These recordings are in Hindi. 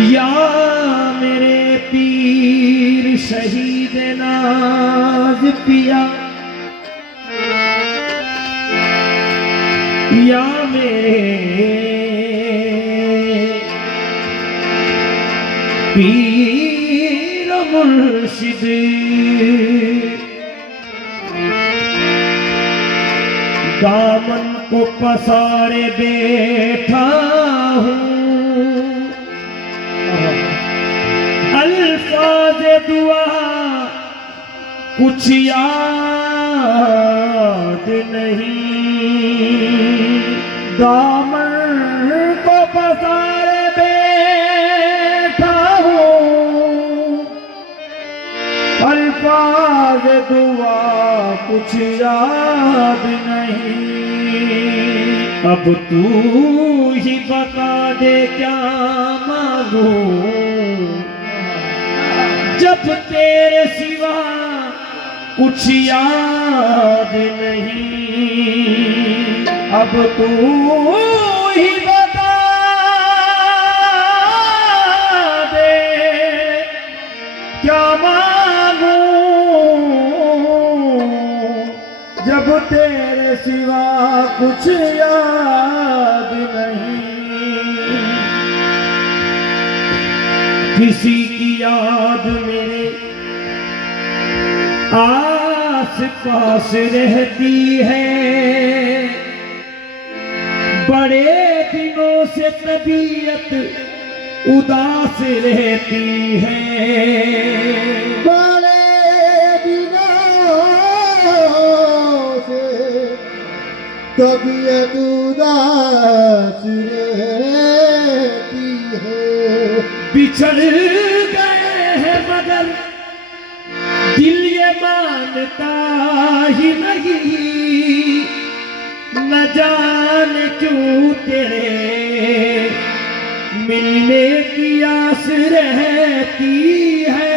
या मेरे पीर शहीद नाज पिया, या मेरे पीर मुर्शिद, दामन को पसारे बैठा हूँ, अल्फाज दुआ कुछ याद नहीं। दामन को पसारे बैठा हूँ, अल्फाज दुआ कुछ याद नहीं। अब तू ही बता दे क्या मांगू, जब तेरे सिवा कुछ याद नहीं। अब तू ही बता दे क्या मांगू, जब तेरे सिवा कुछ याद नहीं। किसी की याद मेरे आस पास रहती है, बड़े दिनों से तबीयत उदास रहती है। बड़े दिनों से तबीयत उदास रहती है। बिछड़ गए हैं मगर दिल ये मानता ही नहीं, न जाने क्यों तेरे मिलने की आस रहती है।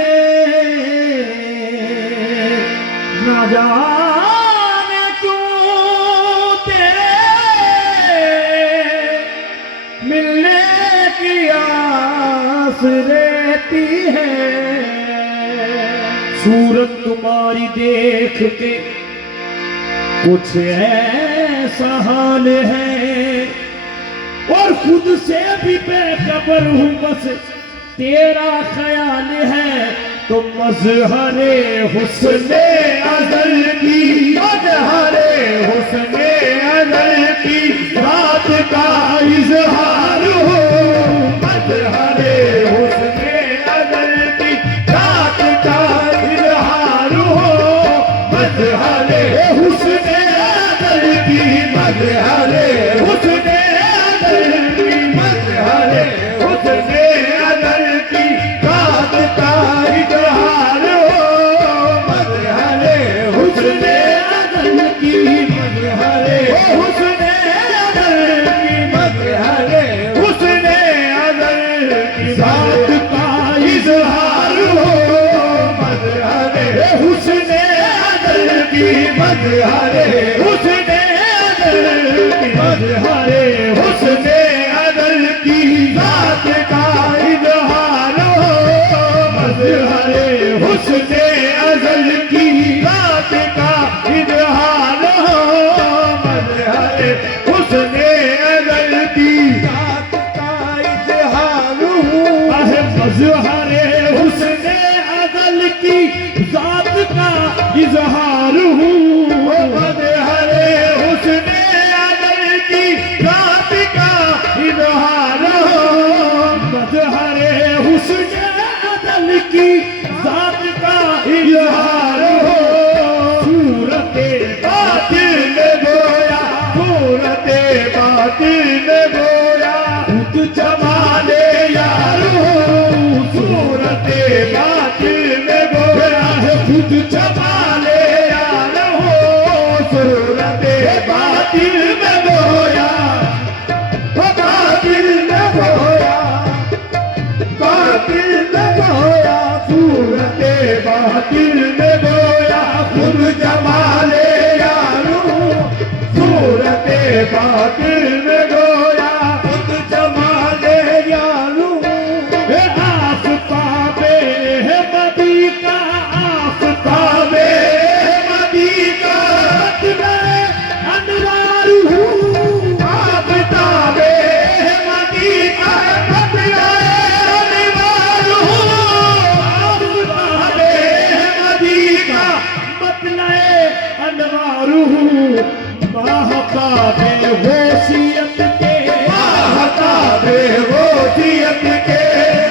न जाने क्यों तेरे मिलने की आस रहती है। सूरत तुम्हारी देख के कुछ ऐसा हाल है, और खुद से भी बेखबर हूँ, बस तेरा ख्याल है। तो मज़हरे हुस्ने अज़ल की, मज़हरे हुस्ने अज़ल की रात का इज़हार हो। मज़हरे हुस्ने अज़ल की रात का इज़हार हो। मज़हरे हुस्ने अज़ल की, मज़हरे हुस्ने अज़ल की, मज़हरे हुस्ने अज़ल की रात का इज़हार हो। मज़हरे हुस्ने अज़ल की, मज़हरे हुस्ने अज़ल की, मज़हरे हुस्ने अज़ल की रात का इज़हार हो। मज़हरे हुस्ने अज़ल की, मज़हरे हुस्ने अज़ल की, मज़हरे हुस्ने अज़ल की रात का इज़हार हो। मज़हरे हुस्ने अज़ल की रात का इज़हार हो। मज़हरे हुस्ने अज़ल की रात का इज़हार हो। मज़हरे हुस्ने अज़ल की ज़ात का इज़हार हूँ। मज़हरे हुस्ने अज़ल की रात का इज़हार हो। मज़हरे हुस्ने अज़ल की ज़ात का इज़हार हो। सूरते बातिल में गोया, सूरते बातिल में गोया खुद जमाले यार हो। सूरते बातिल में गोया है खुद जमाले यार हो। सूरते बातिल में गोया, बातिल में गोया, बातिल में गोया। वसीयत के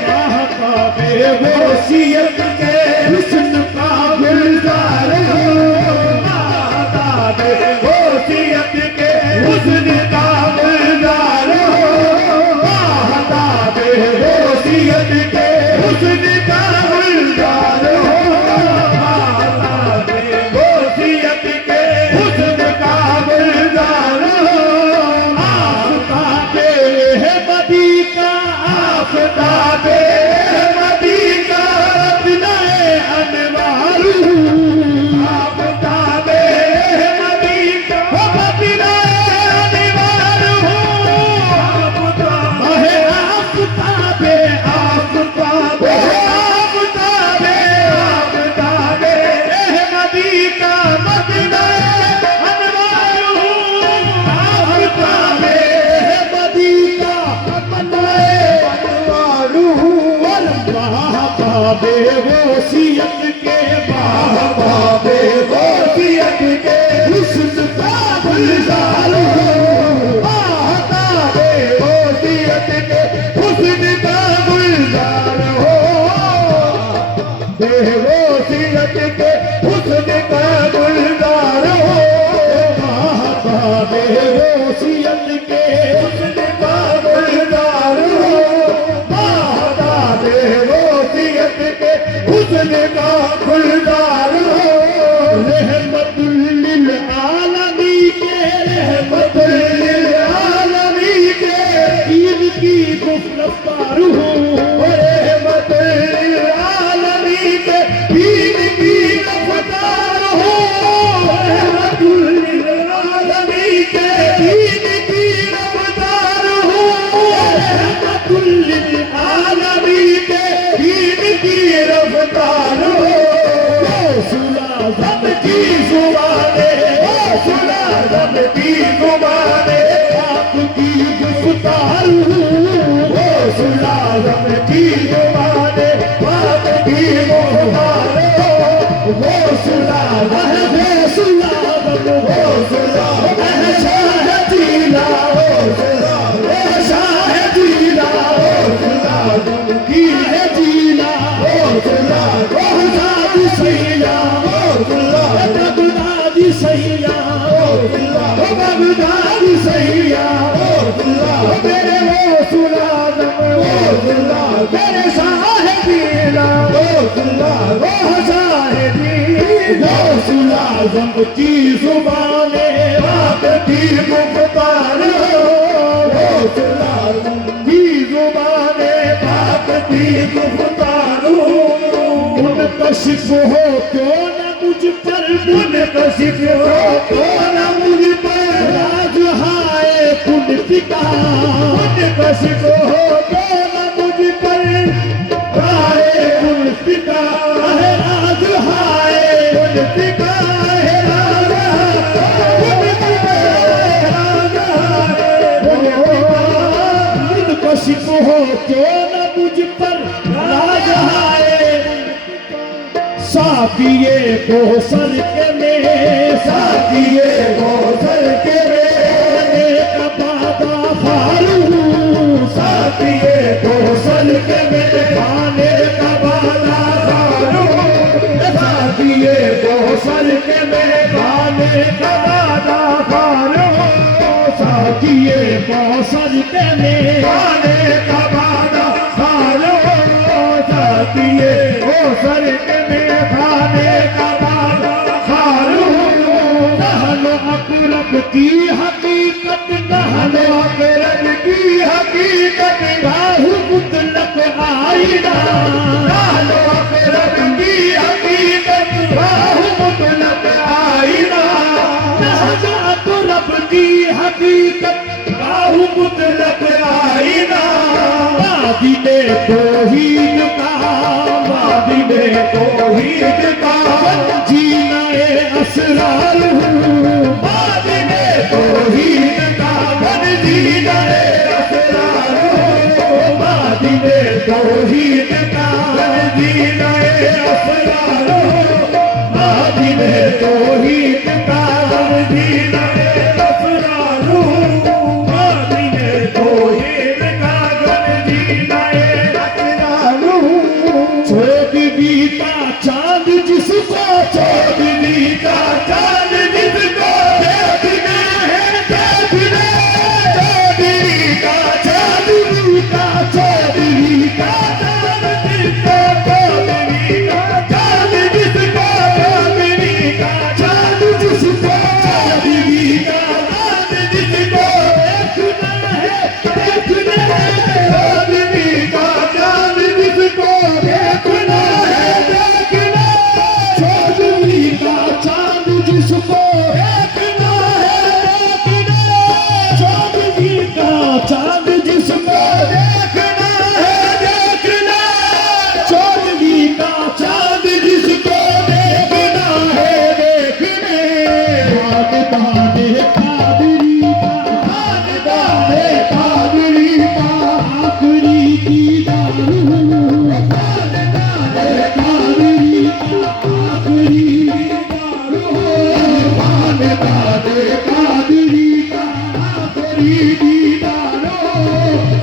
महताबे वसीयत के हुस्न का गुलजार हो महताबे वसीयत के हुस्न का गुलजार हो महताबे वसीयत के हुस्न का गुलजार हो महताबे वसीयत के हुस्न का गुलजार हो आफताबे मदी का आफताबे मदी का बिनाए अनवार आफताबे मदी का अनिवार हो आफताबे आफताबे आफताबे आफताबे आफताबे मदी का मदीना अनवार हो आफताबे मदी का महताबे वसीयत के महताबे वसीयत के हुस्न का गुलजार हो महताबे वसीयत के हुस्न का गुलजार हो वसीयत के हुस्न का गुलजार हो महताबे वसीयत के हुस्न का गुलजार हो महताबे वसीयत के हुस्न का गुलजार हो रहमतुल लिल आलमी के रहमतुल लिल आलमीन के दीन की गुफ्तार हो रहमतुल लिल आलमीन के दीन की रफ्तार हो रहमतुल लिल आलमीन के दीन की रफ्तार हो रहमतुल लिल आलमीन के दीन की रफ्तार हो सुलाज़म की जुबाने सुलाज़म की जुबाने आपकी गुफ्तार हो सुलाज़म की जुबाने बात की मुहारे वो सुलाज़म सुलाज़म वो सुलाज़म शाह जीला वो सुलाज़म शाह जीला वो सुलाज़म की है जीना वो सुलाज़म बगदादी सैया बगदादी सैया बगदादी सैया मेरे वो सुलाज़म मेरे साहिबीना वो साहिबीना सुलाज़म की जुबाने बात की मुख्तार वो सुलाज़म की जुबाने बात की मुख्तार मुनकशिफ हो क्यों न मुझ पर मुनकशिफ हो तो न मुझ पर राज हाय कुन पिता मुनकशिफ हो तो न मुझ पर राहे कुन पिता है राज हाय कुन पिता है राजा कुन पिता है राजा मुनकशिफ हो क्यों न मुझ पर राज हाय साकिए को सर के में साथिये गोसर के साकिए का बादा फारू साथिये गोसल के मेरे खाने का बादा फारू साथिये गोसल के मेरे खाने का बादा फारू साकिए को सर के में खाने का बादा खालो साथिये गोसल के मेरे खाने का बादा खालो नहलो अकरब की हकीकत नहलो अकरम की हकीकत बाहु मुतलक आईना कालो अकरम की हकीकत बाहु मुतलक आईना नहलो अकरब की हकीकत बाहु मुतलक आईना वादी में तौहीद का वादी में तौहीद का जीना ए असरार हूँ वादी में तौहीद का बन जीना है असरार हो वादी में तौहीद का बन जीना है असरार हो वादी में तौहीद का बन जीना है असरार हो वादी में तौहीद का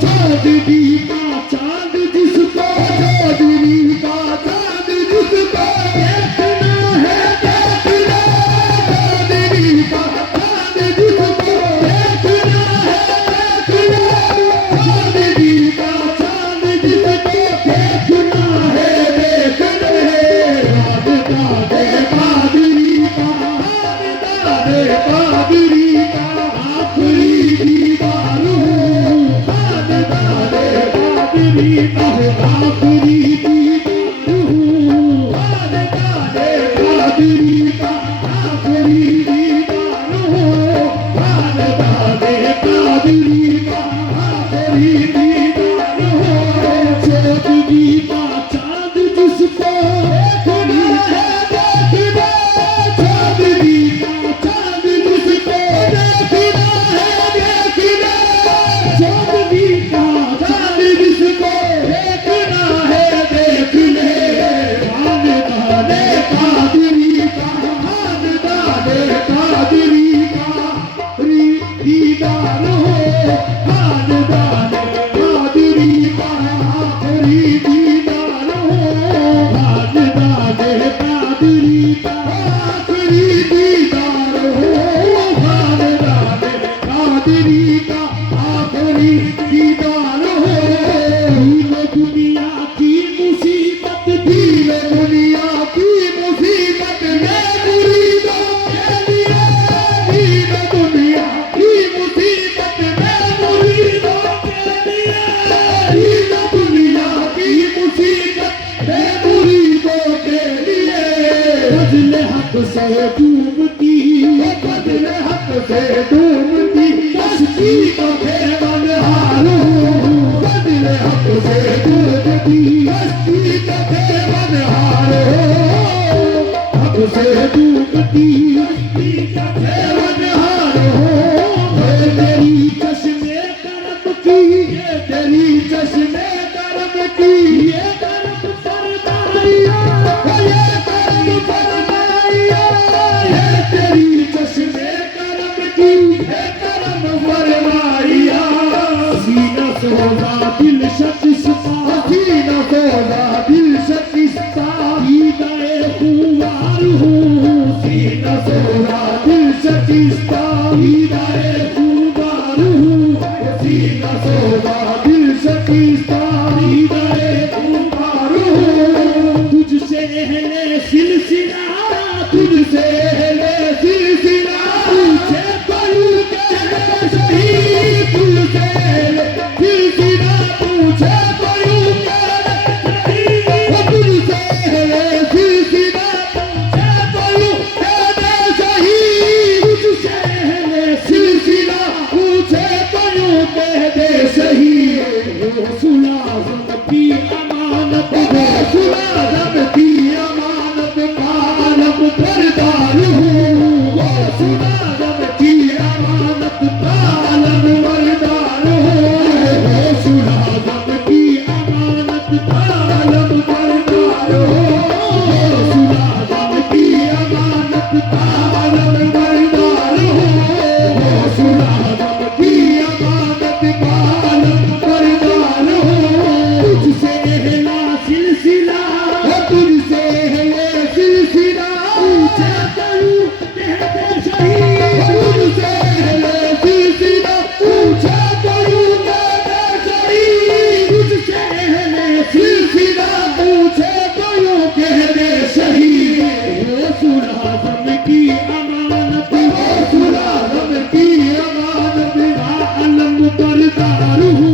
चांदनी का चांद जिसको, चांदनी का चांद जिसको देखना है देखना, चांदनी का चांद जिसको देखना है देखना, चांदनी का चांद जिसको देखना है देखना, रात दादे कादरी का, दादे कादरी का आखिरी दीवार हूँ, दादे कादरी का आखिरी दीवार हूँ, दादे कादरी का आखिरी दीवार हूँ, दादे कादरी का आखिरी दीवार हूँ। चांदनी का चांद जिसको देखना है देखना, चांदनी का चांद जिसको देखना है देखना, चांदनी का चांद जिसको देखना है देखना, दादे कादरी का, दादे कादरी का दीदार हो, दादे कादरी का आखिरी दीदार हो, दादे कादरी का आखिरी दीदार हो, दादे कादरी का आखिरी दीदार हो। दीन दुनिया की मुसीबत, दीन दुनिया की मुसीबत में मुरीदों के लिए, दीन दुनिया की मुसीबत में मुरीदों के लिए, दीन दुनिया की मुसीबत में मुरीदों के लिए, बदले हक से डूबती, बदले हक से डूबती कश्ती को खेवनहार हूँ, बदले हक से डूबती कश्ती को खेवनहार हूँ, हक से डूबती कश्ती को खेवनहार हूँ। ये तेरी चश्मे करम की, ये तेरी चश्मे करम की, ये करम फरमाइया, ये करम फरमाइया, ये तेरी चश्मे करम की, ये करम फरमाइया। सीना सोजा दिल शकिस्ता, सीना सोजा दिल शकिस्ता, दीदाए खुमार हूँ, सीना सोजा दिल शकिस्ता, दीदाए खुमार हूँ, सीना सोजा दिल शकिस्ता, दीदाए खुमार हूँ। तुझसे है सिलसिला, तुझसे है सिलसिला, तुझे करूँ कहने सही, तुझसे सिलसिला, तुझे करूँ कहने सही, तुझसे सिलसिला, तुझे करूँ कहने सही, तुझसे सिलसिला, तुझे करूँ कहने सही। सुलाज़म की अमानत, सुलाज़म की अमानत पालम बरदार हूँ, सुलाज़म की अमानत पालम बरदार हूँ, सुलाज़म की अमानत पालम बरदार हूँ, सुलाज़म की अमानत पालम बरदार हूँ, सुलाज़म की अमानत पालम बरदार हूँ। तुझसे है सिलसिला, तुझसे है सिलसिला, तुझे करूँ कहते सही, तुझसे है सिलसिला, तुझे करूँ कहते सही, तुझसे है सिलसिला, तुझे करूँ कहते सही। वो सुलाज़म की अमानत, वो सुलाज़म की अमानत आलम बरदार हूँ,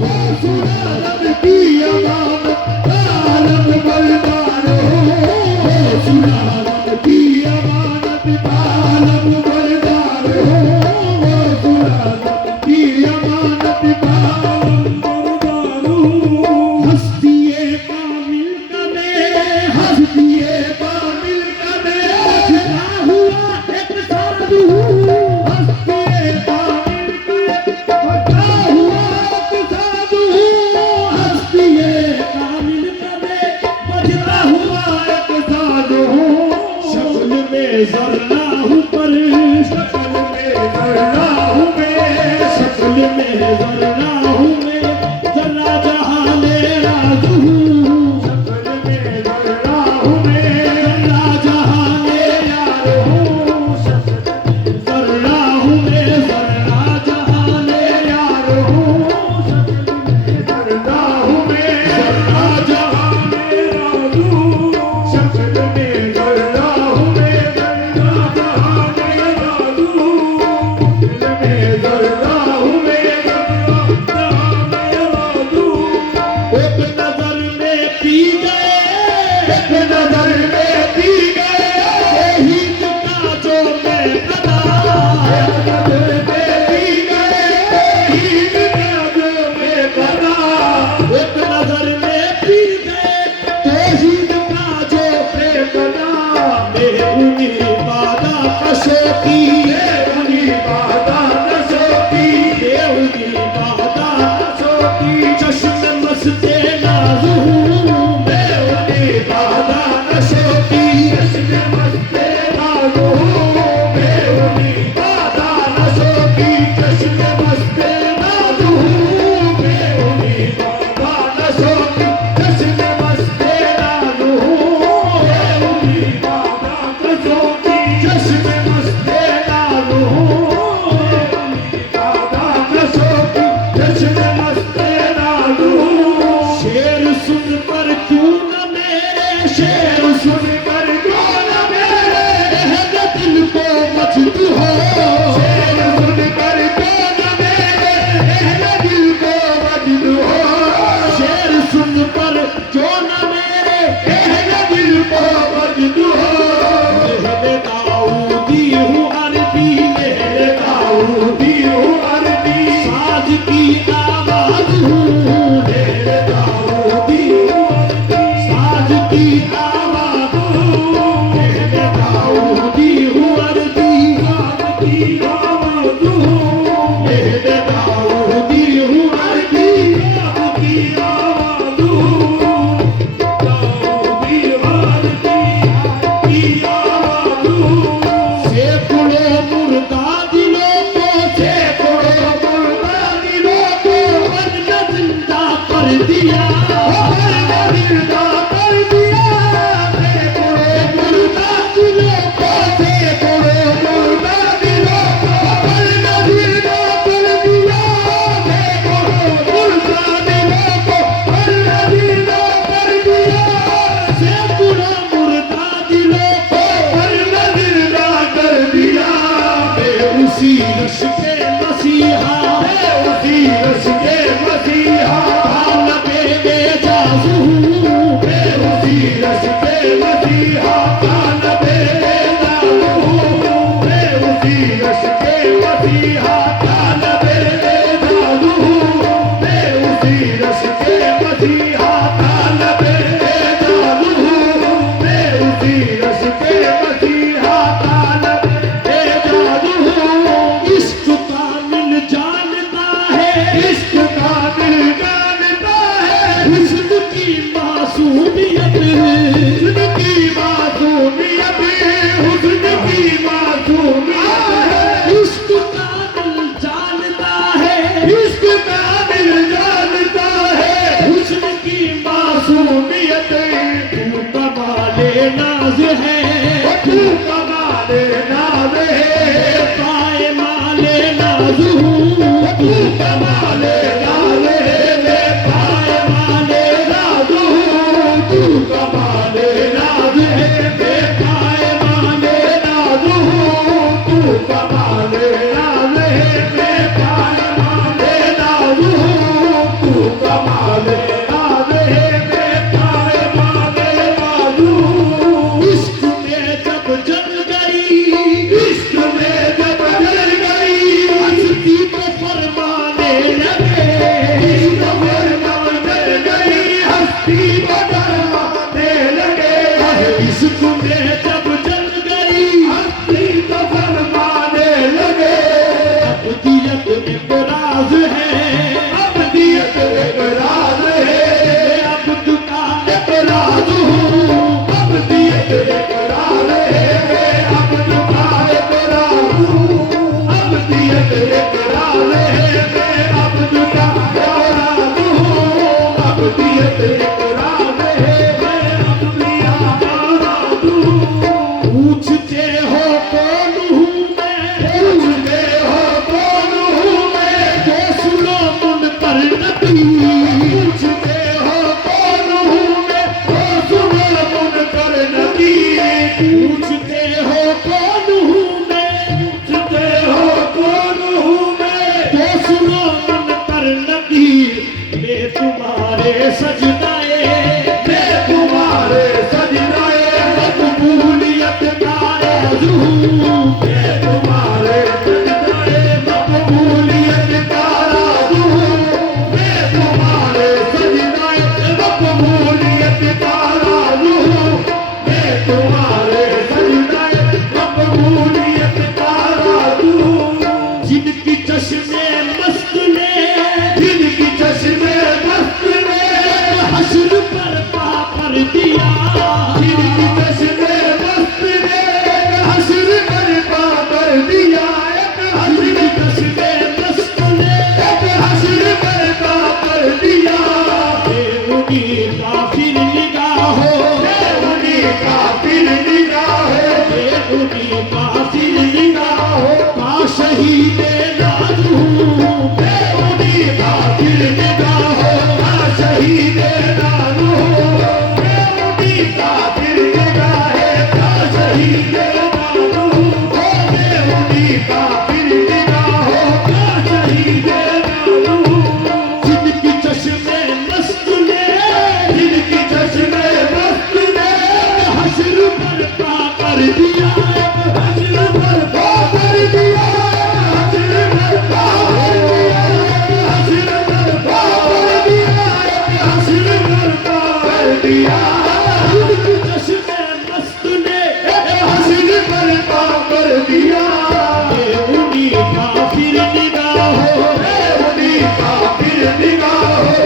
वो सुलाज़म की अमानत आलम बरदार हूँ, वो सुलाज़म की अमानत आलम बरदार हूँ, वो सुलाज़म की अमानत आलम बरदार हूँ। हस्तिए कामिल कदे, हस्तिए कामिल कदे, बचता हुआ एक साधु हूँ, हस्तिए कामिल कदे, बचता हुआ एक साधु हूँ, हस्तिए कामिल कदे, बचता हुआ एक साधु हूँ। शक्ल में जर्रा हूँ पर, शक्ल में जर्रा हूँ मैं, शक्ल में जर्रा हूँ मैं जर्रा जहाने राजू शक्ल में जर्रा हूँ मैं जर्रा जहाने यार हूँ शक्ल जर्रा हूँ मैं जर्रा जहाने यार हूँ शक्ल में जर्रा हूँ मैं जर्रा जहाने राजू शक्ल में जर्रा हूँ मैं जर्रा जहाने राजू शक्ल में जर्रा हूँ मैं जर्रा जहाने राजू एक नजर में पी गए एक नजर में पी गए शहीद का जो मैं अदा एक नजर में पी गए हीद का जो मैं कदा एक नजर में पी गए शहीद का जो बेकदा बेउनी बादा कशोकी बेउनी बादा नशोकी बेउनी बादा नशोकी चश्म मस्ते नाज़ू बेउनी बादा नशोकी जश्न मस्ते नाज़ू बेउनी बादा नशोकी जश्न मस्ते नाज़ू बेउनी बादा नशोकी जश्न मस्ते नाज़ू बेउनी बादा नशोकी जश्न मस्ते नाज़ू बेउनी बादा नशोकी जश्न मस्ते नाज़ू शेर सुन पर क्यों न मेरे शेर सुन कर कौन मेरे अहद दिल को मजदू हो शेर सुन कर कौन मेरे अहले दिल को मजनू हो शेर सुन पर जो न मेरे अहले दिल को मजनू हो मेरे दाऊदी हूँ अरबी मेरे दाऊदी हूँ अरबी साज की आवाज हूँ मेरे दाऊदी हूँ अरबी साज की आवाज हूँ मेरे दाऊदी हूँ अरबी की आवाज़ हूँ मेरे दाऊदी हूँ अरबी की आवाज़ हूँ दाऊदी अरबी की आवाज़ हूँ सैकड़ों मुर्दा दिलों को सैकड़ों मुर्दा दिलों को वरना जिंदा कर दिया वरना जिंदा कर दिया सैकड़ों मुर्दा दिलों को सैकड़ों मुर्दा दिलों को वरना जिंदा कर दिया सैकड़ों मुर्दा दिलों को वरना जिंदा कर दिया सैकड़ों मुर्दा दिलों को वरना जिंदा कर दिया उसी रश के मसीहा उसी रश के मसीहा तालबे एजाज़ हूँ उसी रश के मसीहा तालबे एजाज़ हूँ उसी रश के मसीहा तालबे एजाज़ हूँ उसी रश के मसीहा तालबे एजाज़ हूँ उसी रश के मसीहा तालबे एजाज़ हूँ इश्क कामिल जानता है इश्क का दिल जानता है हुस्न की मासूमियत हुस्न की मासूमियत हुस्न की मासूमियत इश्क कामिल जानता है इश्क का दिल जानता है हुस्न की मासूमियत तू कमाले नाज है तू कमाले नाज है पाए माले नाज हूँ तू कमाले नाज है मैं पाए माले नाज हूँ तू कमाले नाज है मैं पाए माले नाज हूँ तू कमाले नाज है मैं पाए माले नाज हूँ तू कमाले नाज है मैं पाए माले नाज हूँ इश्क में जब जल गई इश्क में जब जल गई हस्ती को फरमाने लगे एक राज है मैं अंबिया का राजू पूछते हो कौन हूँ मैं, पूछते हो कौन हूँ मैं तो सुनो मुन पर नबी। पूछते हो कौन हूँ मैं तो सुनो मुनकर नकीर पूछते हो कौन हूँ मैं, पूछते हो कौन हूँ मैं तो सुनो मुन पर नबी। मैं तुम्हारे सजदाए, मैं तुम्हारे सजदाए मकबूलियत का राजू हूँ। मैं तुम्हारे सजदाए मकबूलियत का राजू मैं तुम्हारे सजदाए मकबूलियत का राजू मैं तुम्हारे सजदाए मकबूलियत का राजू जिनकी चश्मे मस्त ने जिनकी चश्मे मस्त ने हश्र पर पा कर दिया, जिनकी चश्मे मस्त ने हश्र पर पा कर दिया एक जिनकी हश्र चश्मे मस्त ने एक हश्र पर पा कर दिया बेहुदी काफिर निगाहों, उन्हीं काफिर निगाहें बेहुदी काफिर निगाहों का शहीद नाज़ हूँ। उन्हीं काफिर निगाहों का शहीद नानू उन्हीं काफिर निगाहें का शहीद नानू उन्हीं काफिर निगाहों का शहीद नानू जिनकी चश्मे मस्त ने जिनकी चश्मे मस्त ने हश्र पर पा कर दिया, हश्र पर पा कर दिया हश्र पर पा कर दिया हश्र पर पा कर दिया हश्र पर पा कर दिया जिनकी चश्मे मस्त ने हश्र पर पा कर दिया बेहुदी काफिर निगाहों, उन्हीं काफिर निगाहों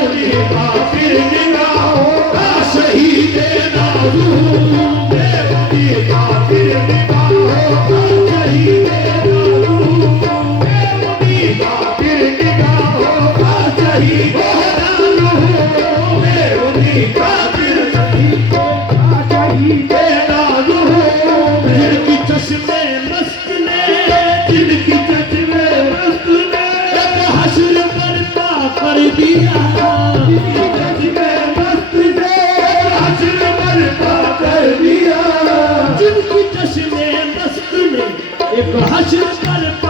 उन्हीं काफिर निगाहों का शहीद नाज़ू उन्हीं काफिर निगाहों का शहीद नाज़ू उन्हीं काफिर निगाहों का शहीद नाज़ू उन्हीं काफिर का शहीद नाज़ू जिनकी चश्मे मस्त ने जिनकी चश्मे मस्त ने हश्र पर पा कर दिया, चश्मे मस्त ने हश्र पर पा कर दिया जिनकी चश्मे मस्त ने एक हश्र पर पा